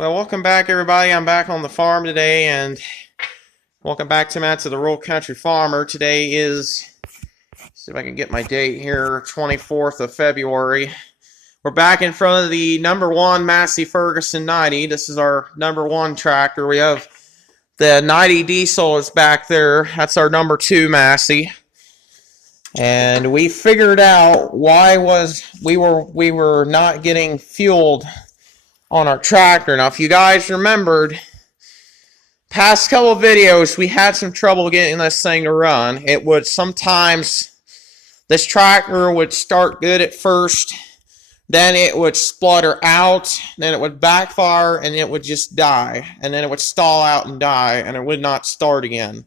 Well, welcome back, everybody. I'm back on the farm today, and welcome back to Matt to the Rural Country Farmer. Today is, see if I can get my date here, 24th of February. We're back in front of the number one Massey Ferguson 90. This is our number one tractor. We have the 90 diesel is back there. That's our number two Massey. And we figured out why we were not getting fueled on our tractor. Now, if you guys remembered, past couple of videos, we had some trouble getting this thing to run. It would sometimes, this tractor would start good at first, then it would splutter out, then it would backfire, and it would just die. And then it would stall out and die, and it would not start again.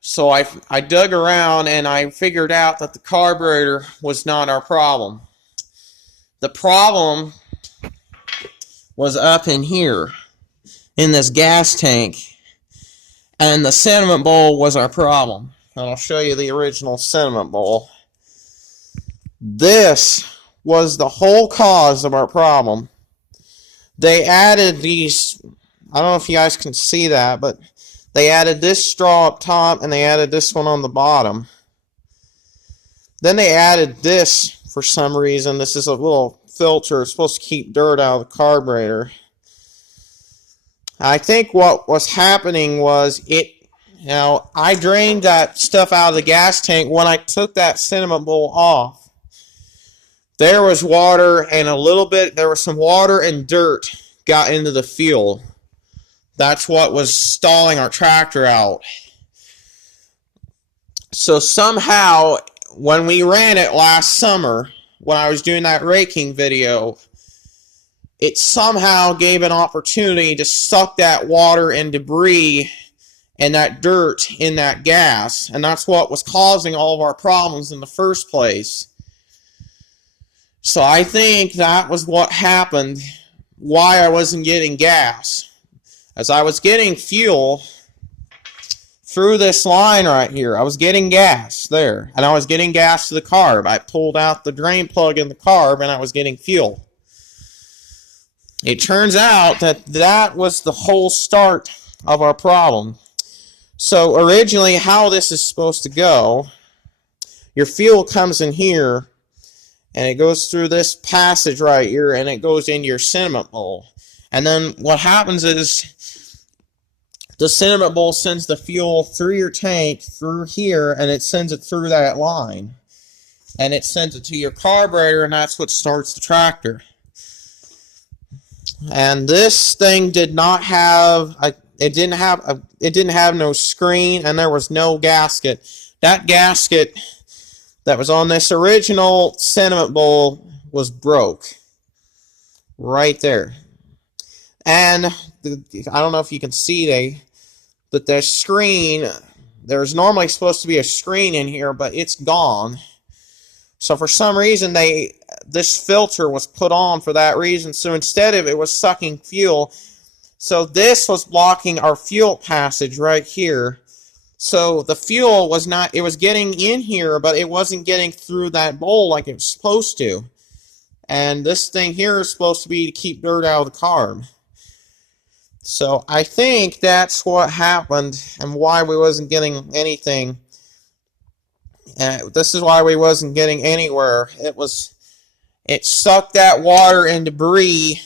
So I dug around, and I figured out that the carburetor was not our problem. The problem was up in here, in this gas tank, and the sediment bowl was our problem. And I'll show you the original sediment bowl. This was the whole cause of our problem. They added these, I don't know if you guys can see that, but they added this straw up top, and they added this one on the bottom. Then they added this for some reason. This is a little filter. It's supposed to keep dirt out of the carburetor. I think what was happening was I drained that stuff out of the gas tank. When I took that sediment bowl off, there was water and there was some water and dirt got into the fuel. That's what was stalling our tractor out. So somehow, when we ran it last summer, when I was doing that raking video, it somehow gave an opportunity to suck that water and debris and that dirt in that gas. And that's what was causing all of our problems in the first place. So I think that was what happened, why I wasn't getting gas. As I was getting fuel through this line right here, I was getting gas there, and I was getting gas to the carb. I pulled out the drain plug in the carb, and I was getting fuel. It turns out that was the whole start of our problem. So originally, how this is supposed to go, your fuel comes in here, and it goes through this passage right here, and it goes into your sediment bowl. And then what happens is the sediment bowl sends the fuel through your tank, through here, and it sends it through that line. And it sends it to your carburetor, and that's what starts the tractor. And this thing did not have it didn't have no screen, and there was no gasket. That gasket that was on this original sediment bowl was broke. Right there. And I don't know if you can see but the screen, there's normally supposed to be a screen in here, but it's gone. So for some reason, this filter was put on for that reason. So instead of it was sucking fuel, so this was blocking our fuel passage right here. So the fuel was not, it was getting in here, but it wasn't getting through that bowl like it was supposed to. And this thing here is supposed to be to keep dirt out of the carb. So I think that's what happened and why we wasn't getting anything. This is why we wasn't getting anywhere. It sucked that water and debris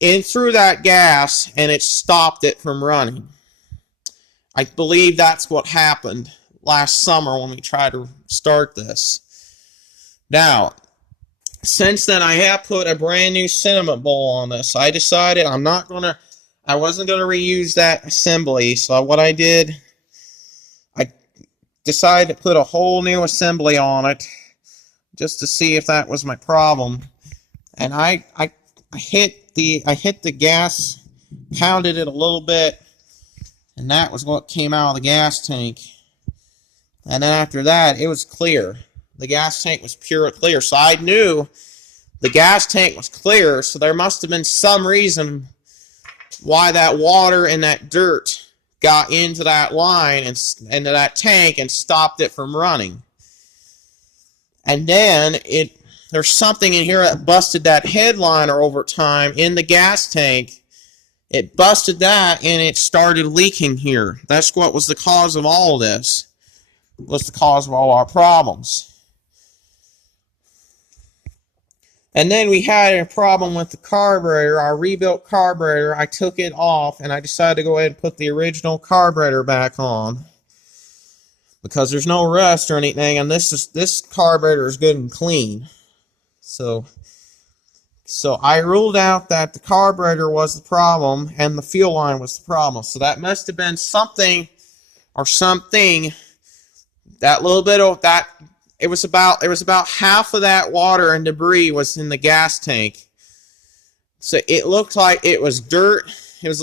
in through that gas, and it stopped it from running. I believe that's what happened last summer when we tried to start this. Now, since then, I have put a brand new sediment bowl on this. I decided I wasn't going to reuse that assembly. So what I did, I decided to put a whole new assembly on it just to see if that was my problem. And I hit the gas, pounded it a little bit, and that was what came out of the gas tank. And then after that, it was clear. The gas tank was pure clear. So I knew the gas tank was clear, so there must have been some reason why that water and that dirt got into that line and into that tank and stopped it from running. And then there's something in here that busted that headliner over time in the gas tank. It busted that and it started leaking here. That's what was the cause of all of this. Was the cause of all our problems. And then we had a problem with the carburetor, our rebuilt carburetor. I took it off and I decided to go ahead and put the original carburetor back on, because there's no rust or anything, and this carburetor is good and clean. So I ruled out that the carburetor was the problem and the fuel line was the problem. So that must have been something or something. That little bit of that, it was about half of that water and debris was in the gas tank. So it looked like it was dirt. It was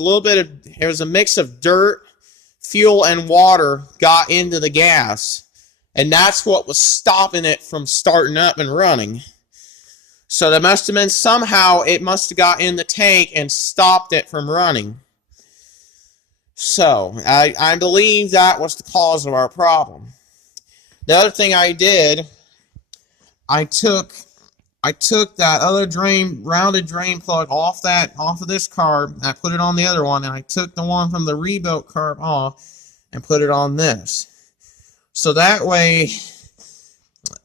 a mix of dirt, fuel, and water got into the gas. And that's what was stopping it from starting up and running. So there must have been somehow it must have got in the tank and stopped it from running. So I believe that was the cause of our problem. The other thing I did, I took that other rounded drain plug off of this carb. I put it on the other one, and I took the one from the rebuilt carb off and put it on this. So that way,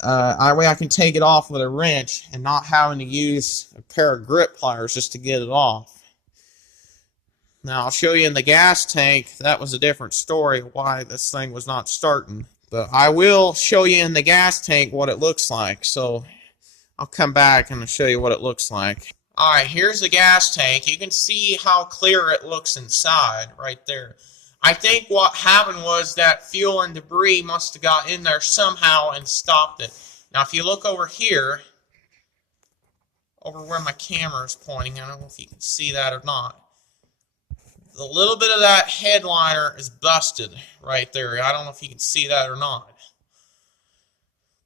I can take it off with a wrench and not having to use a pair of grip pliers just to get it off. Now I'll show you in the gas tank. That was a different story why this thing was not starting. But I will show you in the gas tank what it looks like. So I'll come back and show you what it looks like. Alright, here's the gas tank. You can see how clear it looks inside right there. I think what happened was that fuel and debris must have got in there somehow and stopped it. Now if you look over here, over where my camera is pointing, I don't know if you can see that or not. The little bit of that headliner is busted right there. I don't know if you can see that or not.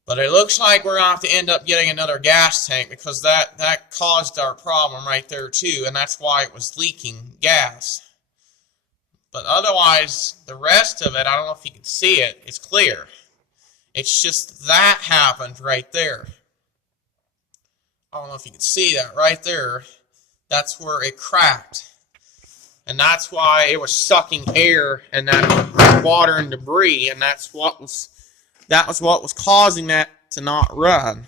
But it looks like we're going to have to end up getting another gas tank, because that caused our problem right there too. And that's why it was leaking gas. But otherwise, the rest of it, I don't know if you can see it, it's clear. It's just that happened right there. I don't know if you can see that right there. That's where it cracked. And that's why it was sucking air and that water and debris, and that was what was causing that to not run.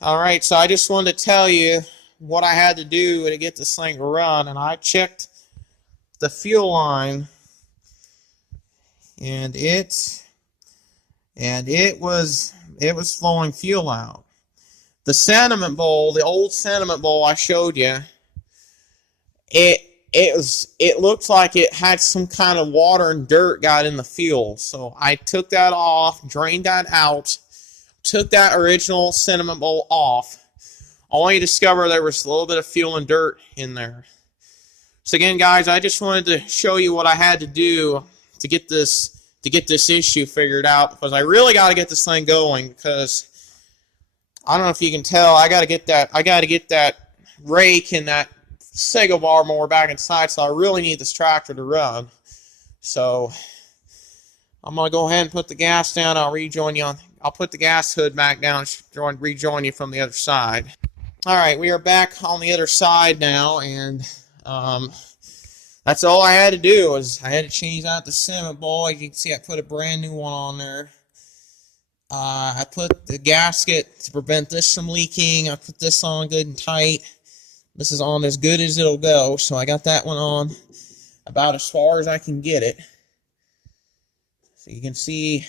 Alright, so I just wanted to tell you what I had to do to get this thing to run, and I checked the fuel line, and it was flowing fuel out. The sediment bowl, the old sediment bowl I showed you, it looked like it had some kind of water and dirt got in the fuel. So I took that off, drained that out, took that original sediment bowl off. Only to discover there was a little bit of fuel and dirt in there. So again, guys, I just wanted to show you what I had to do to get this issue figured out, because I really got to get this thing going, because I don't know if you can tell, I got to get that rake and that Sego bar more back inside, so I really need this tractor to run. So I'm gonna go ahead and put the gas down. I'll rejoin you I'll put the gas hood back down and rejoin you from the other side. Alright, we are back on the other side now, and that's all I had to do. Was I had to change out the sediment bowl. As you can see, I put a brand new one on there. I put the gasket to prevent this from leaking. I put this on good and tight. This is on as good as it'll go, so I got that one on about as far as I can get it. So you can see,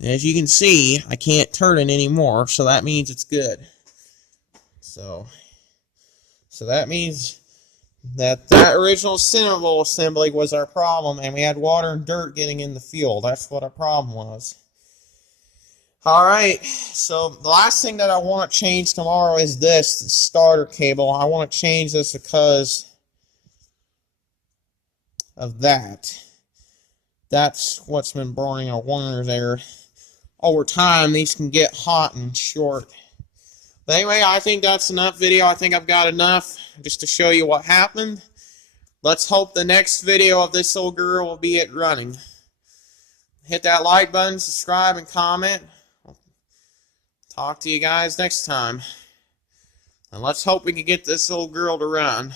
as you can see, I can't turn it anymore, so that means it's good. So that means that original sediment bowl assembly was our problem, and we had water and dirt getting in the fuel. That's what our problem was. Alright, so the last thing that I want to change tomorrow is this, the starter cable. I want to change this because of that. That's what's been burning our wires there. Over time, these can get hot and short. But anyway, I think that's enough video. I think I've got enough just to show you what happened. Let's hope the next video of this old girl will be it running. Hit that like button, subscribe, and comment. talk to you guys next time. And let's hope we can get this little girl to run.